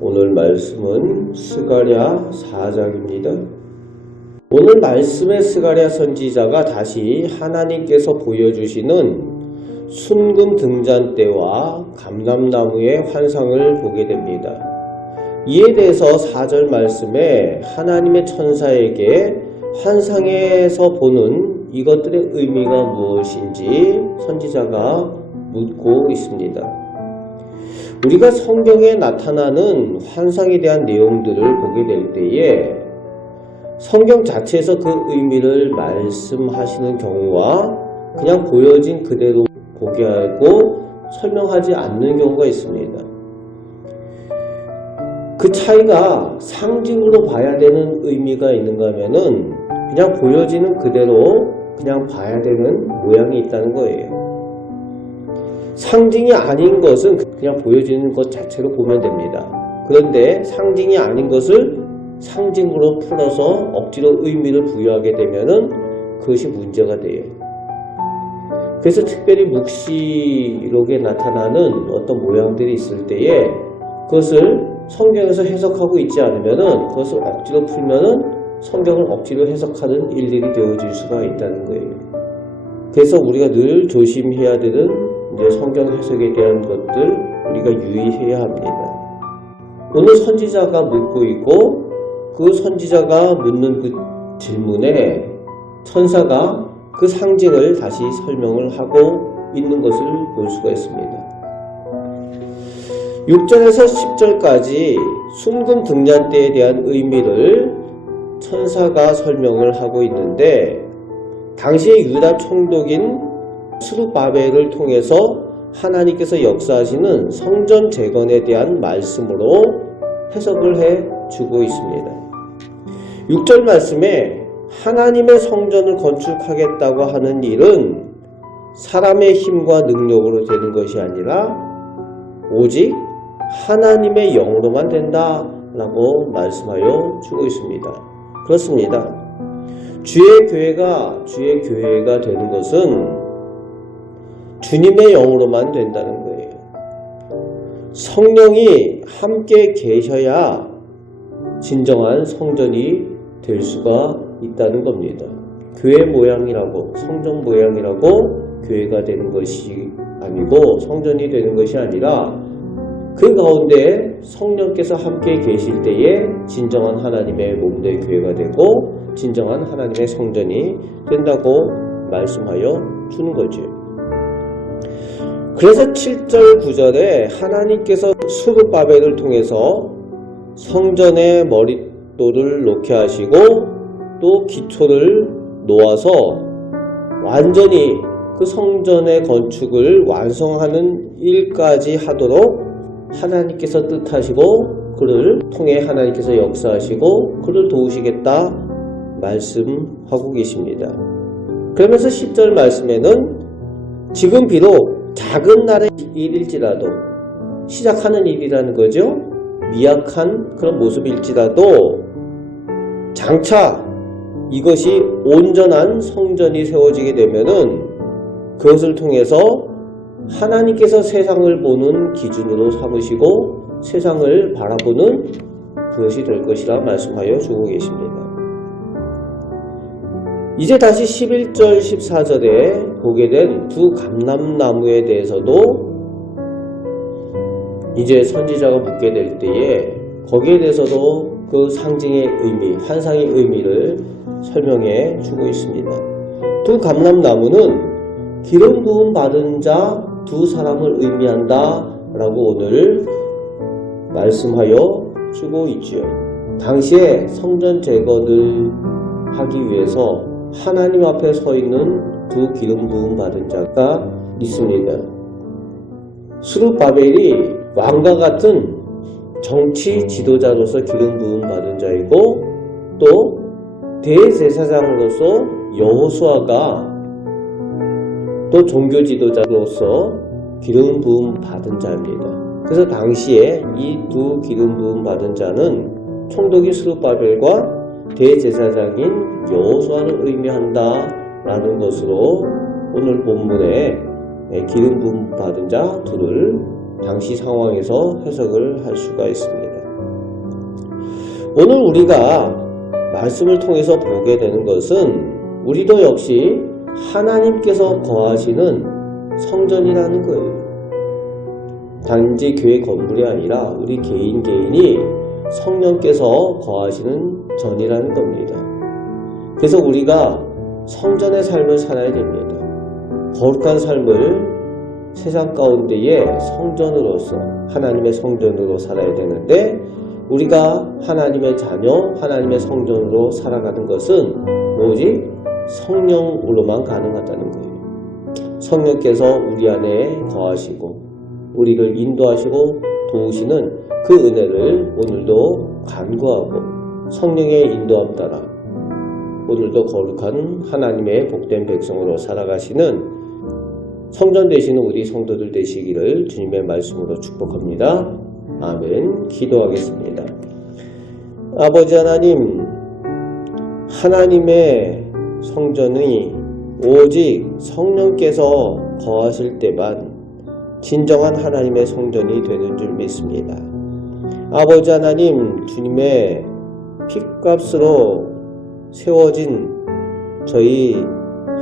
오늘 말씀은 스가랴 4장입니다. 오늘 말씀의 스가랴 선지자가 다시 하나님께서 보여주시는 순금 등잔 때와 감람나무의 환상을 보게 됩니다. 이에 대해서 4절 말씀에 하나님의 천사에게 환상에서 보는 이것들의 의미가 무엇인지 선지자가 묻고 있습니다. 우리가 성경에 나타나는 환상에 대한 내용들을 보게 될 때에 성경 자체에서 그 의미를 말씀하시는 경우와 그냥 보여진 그대로 보게 하고 설명하지 않는 경우가 있습니다. 그 차이가 상징으로 봐야 되는 의미가 있는가 하면은 그냥 보여지는 그대로 그냥 봐야 되는 모양이 있다는 거예요. 상징이 아닌 것은 그냥 보여지는 것 자체로 보면 됩니다. 그런데 상징이 아닌 것을 상징으로 풀어서 억지로 의미를 부여하게 되면은 그것이 문제가 돼요. 그래서 특별히 묵시록에 나타나는 어떤 모양들이 있을 때에 그것을 성경에서 해석하고 있지 않으면은 그것을 억지로 풀면은 성경을 억지로 해석하는 일들이 되어질 수가 있다는 거예요. 그래서 우리가 늘 조심해야 되는 이제 성경 해석에 대한 것들 우리가 유의해야 합니다. 오늘 선지자가 묻고 있고 그 선지자가 묻는 그 질문에 천사가 그 상징을 다시 설명을 하고 있는 것을 볼 수가 있습니다. 6절에서 10절까지 순금 등잔대에 대한 의미를 천사가 설명을 하고 있는데 당시의 유다 총독인 스룹바벨을 통해서 하나님께서 역사하시는 성전 재건에 대한 말씀으로 해석을 해주고 있습니다. 6절 말씀에 하나님의 성전을 건축하겠다고 하는 일은 사람의 힘과 능력으로 되는 것이 아니라 오직 하나님의 영으로만 된다라고 말씀하여 주고 있습니다. 그렇습니다. 주의 교회가 되는 것은 주님의 영으로만 된다는 거예요. 성령이 함께 계셔야 진정한 성전이 될 수가 있다는 겁니다. 교회 모양이라고 성전 모양이라고 교회가 되는 것이 아니고 성전이 되는 것이 아니라 그 가운데 성령께서 함께 계실 때에 진정한 하나님의 몸된 교회가 되고 진정한 하나님의 성전이 된다고 말씀하여 주는 거죠. 그래서 7절 9절에 하나님께서 스룹바벨을 통해서 성전의 머릿돌을 놓게 하시고 또 기초를 놓아서 완전히 그 성전의 건축을 완성하는 일까지 하도록 하나님께서 뜻하시고 그를 통해 하나님께서 역사하시고 그를 도우시겠다 말씀하고 계십니다. 그러면서 10절 말씀에는 지금 비록 작은 날의 일일지라도 시작하는 일이라는 거죠. 미약한 그런 모습일지라도 장차 이것이 온전한 성전이 세워지게 되면은 그것을 통해서 하나님께서 세상을 보는 기준으로 삼으시고 세상을 바라보는 그것이 될 것이라 말씀하여 주고 계십니다. 이제 다시 11절 14절에 보게 된 두 감람나무에 대해서도 이제 선지자가 묻게 될 때에 거기에 대해서도 그 상징의 의미, 환상의 의미를 설명해 주고 있습니다. 두 감람나무는 기름 부음 받은 자 두 사람을 의미한다 라고 오늘 말씀하여 주고 있지요. 당시에 성전 재건을 하기 위해서 하나님 앞에 서 있는 두 기름 부음 받은 자가 있습니다. 스룹바벨이 왕과 같은 정치 지도자로서 기름 부음 받은 자이고 또 대제사장으로서 여호수아가 또 종교 지도자로서 기름 부음 받은 자입니다. 그래서 당시에 이 두 기름 부음 받은 자는 총독인 스룹바벨과 대제사장인 여호수아를 의미한다라는 것으로 오늘 본문에 기름 부음 받은 자 둘을 당시 상황에서 해석을 할 수가 있습니다. 오늘 우리가 말씀을 통해서 보게 되는 것은 우리도 역시 하나님께서 거하시는 성전이라는 거예요. 단지 교회 건물이 아니라 우리 개인이 성령께서 거하시는 전이라는 겁니다. 그래서 우리가 성전의 삶을 살아야 됩니다. 거룩한 삶을 세상 가운데에 성전으로서 하나님의 성전으로 살아야 되는데 우리가 하나님의 자녀, 하나님의 성전으로 살아가는 것은 오직 성령으로만 가능하다는 거예요. 성령께서 우리 안에 거하시고 우리를 인도하시고 도우시는 그 은혜를 오늘도 간구하고 성령의 인도함 따라 오늘도 거룩한 하나님의 복된 백성으로 살아가시는 성전 되시는 우리 성도들 되시기를 주님의 말씀으로 축복합니다. 아멘. 기도하겠습니다. 아버지 하나님, 하나님의 성전이 오직 성령께서 거하실 때만 진정한 하나님의 성전이 되는 줄 믿습니다. 아버지 하나님, 주님의 핏값으로 세워진 저희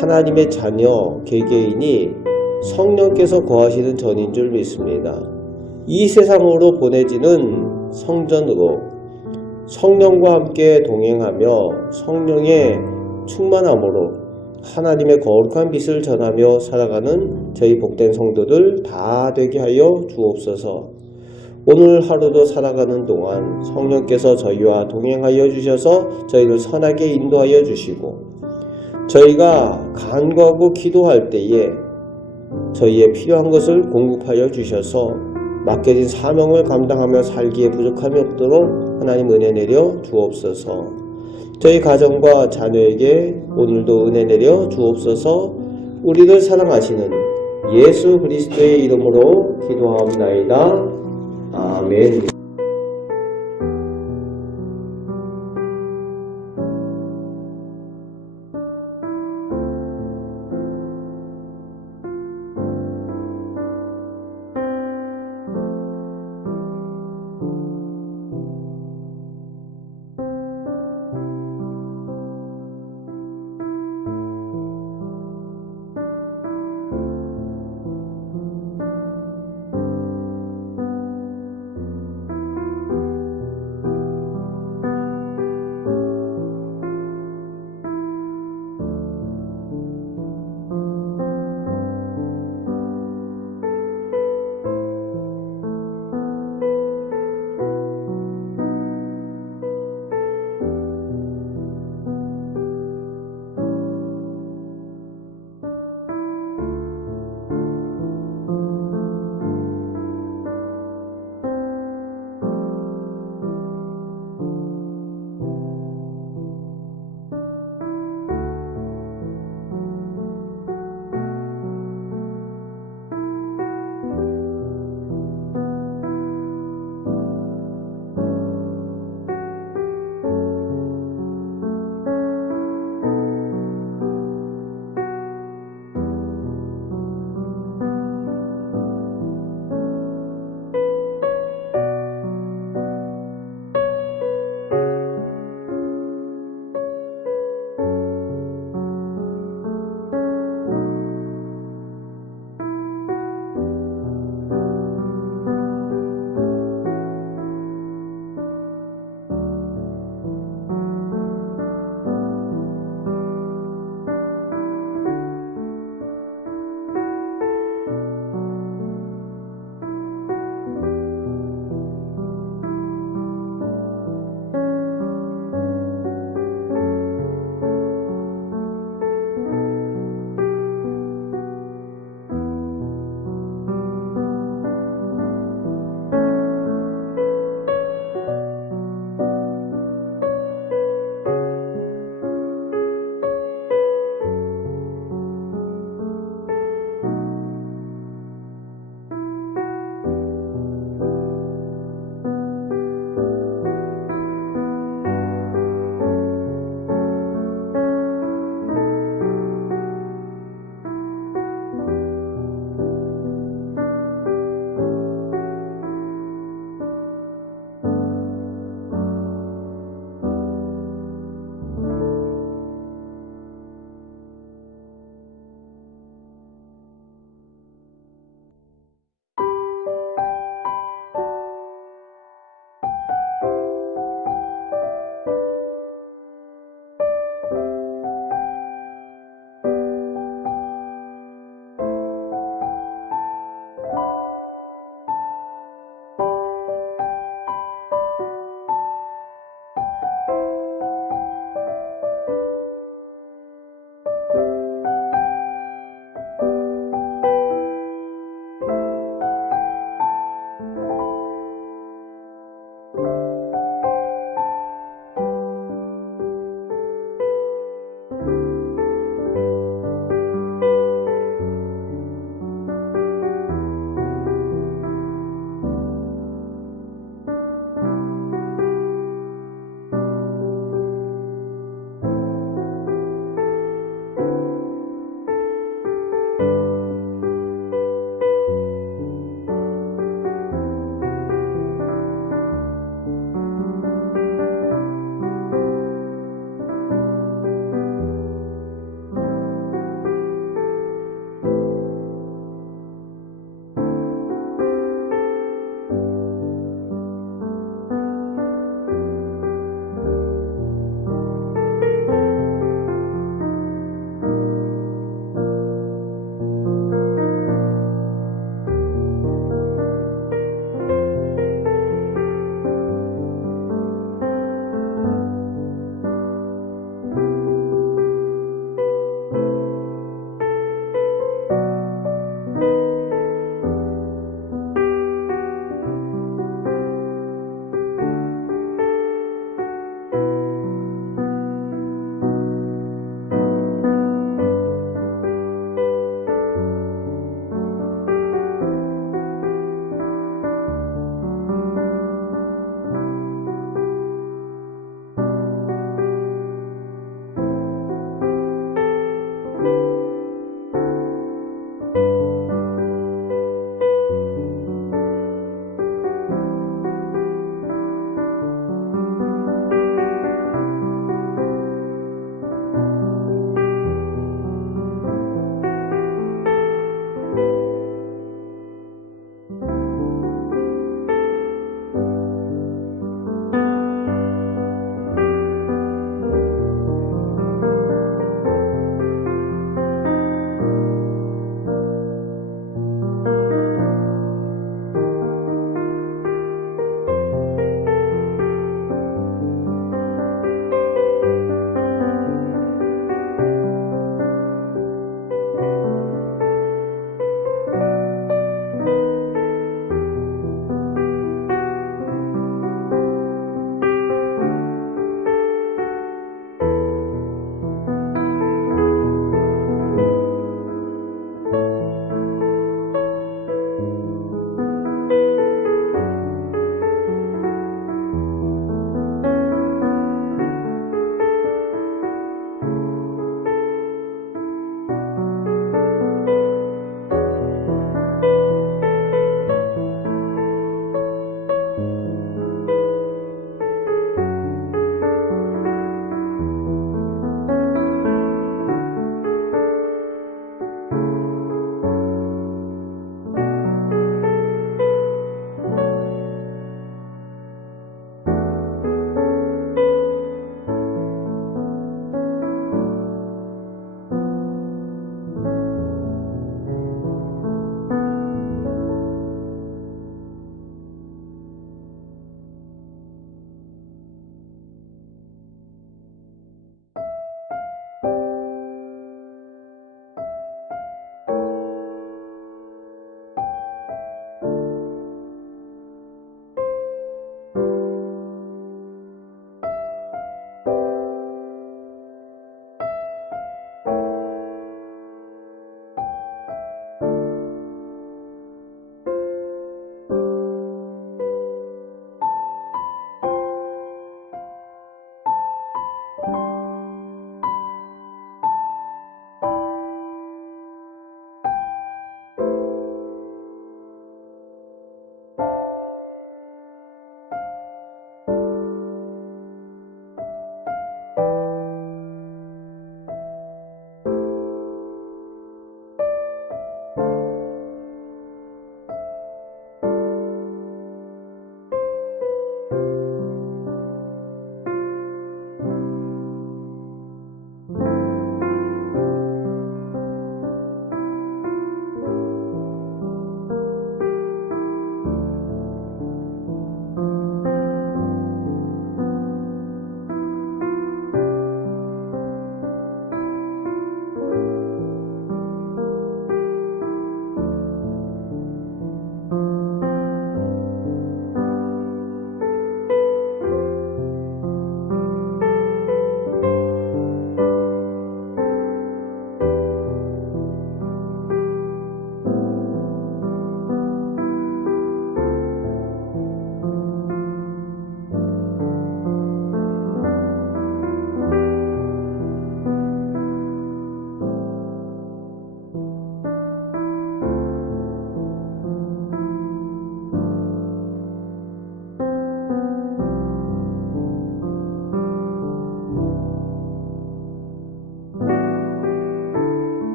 하나님의 자녀 개개인이 성령께서 거하시는 전인 줄 믿습니다. 이 세상으로 보내지는 성전으로 성령과 함께 동행하며 성령의 충만함으로 하나님의 거룩한 빛을 전하며 살아가는 저희 복된 성도들 다 되게 하여 주옵소서. 오늘 하루도 살아가는 동안 성령께서 저희와 동행하여 주셔서 저희를 선하게 인도하여 주시고 저희가 간구하고 기도할 때에 저희의 필요한 것을 공급하여 주셔서 맡겨진 사명을 감당하며 살기에 부족함이 없도록 하나님 은혜 내려 주옵소서. 저희 가정과 자녀에게 오늘도 은혜 내려 주옵소서. 우리를 사랑하시는 예수 그리스도의 이름으로 기도하옵나이다. 아멘.